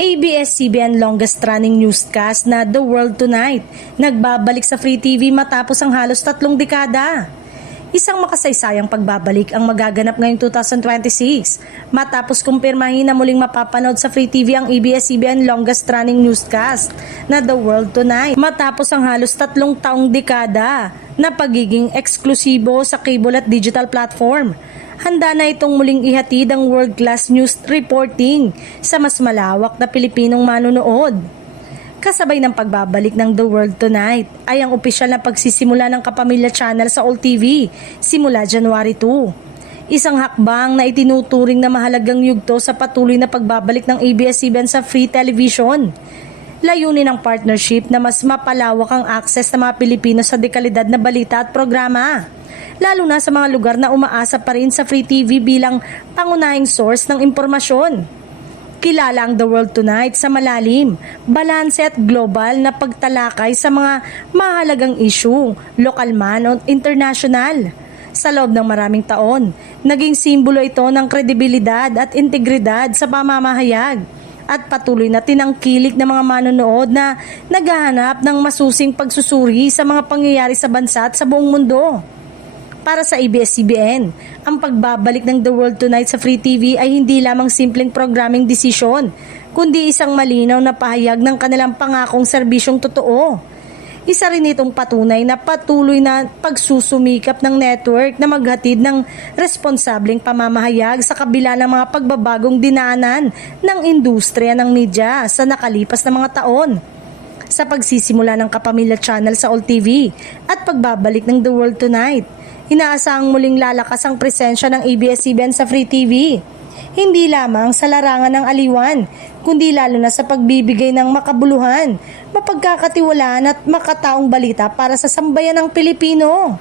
ABS-CBN longest-running newscast na The World Tonight nagbabalik sa Free TV matapos ang halos 3 dekada. Isang makasaysayang pagbabalik ang magaganap ngayong 2026 matapos kumpirmahin na muling mapapanood sa Free TV ang ABS-CBN longest-running newscast na The World Tonight matapos ang halos 3 taong dekada na pagiging eksklusibo sa cable at digital platform. Handa na itong muling ihatid ang world-class news reporting sa mas malawak na Pilipinong manonood. Kasabay ng pagbabalik ng The World Tonight ay ang opisyal na pagsisimula ng Kapamilya Channel sa All TV simula January 2. Isang hakbang na itinuturing na mahalagang yugto sa patuloy na pagbabalik ng ABS-CBN sa free television. Layunin ng partnership na mas mapalawak ang access ng mga Pilipino sa dekalidad na balita at programa, lalo na sa mga lugar na umaasa pa rin sa Free TV bilang pangunahing source ng impormasyon. Kilala ang The World Tonight sa malalim, balanse at global na pagtalakay sa mga mahalagang issue, lokal man o international. Sa loob ng maraming taon, naging simbolo ito ng kredibilidad at integridad sa pamamahayag at patuloy na tinangkilik ng mga manonood na naghahanap ng masusing pagsusuri sa mga pangyayari sa bansa at sa buong mundo. Para sa ABS-CBN, ang pagbabalik ng The World Tonight sa Free TV ay hindi lamang simpleng programming desisyon, kundi isang malinaw na pahayag ng kanilang pangakong serbisyong totoo. Isa rin itong patunay na patuloy na pagsusumikap ng network na maghatid ng responsableng pamamahayag sa kabila ng mga pagbabagong dinaanan ng industriya ng media sa nakalipas na mga taon. Sa pagsisimula ng Kapamilya Channel sa All TV at pagbabalik ng The World Tonight, inaasahang muling lalakas ang presensya ng ABS-CBN sa Free TV. Hindi lamang sa larangan ng aliwan, kundi lalo na sa pagbibigay ng makabuluhan, mapagkakatiwalaan at makataong balita para sa sambayan ng Pilipino.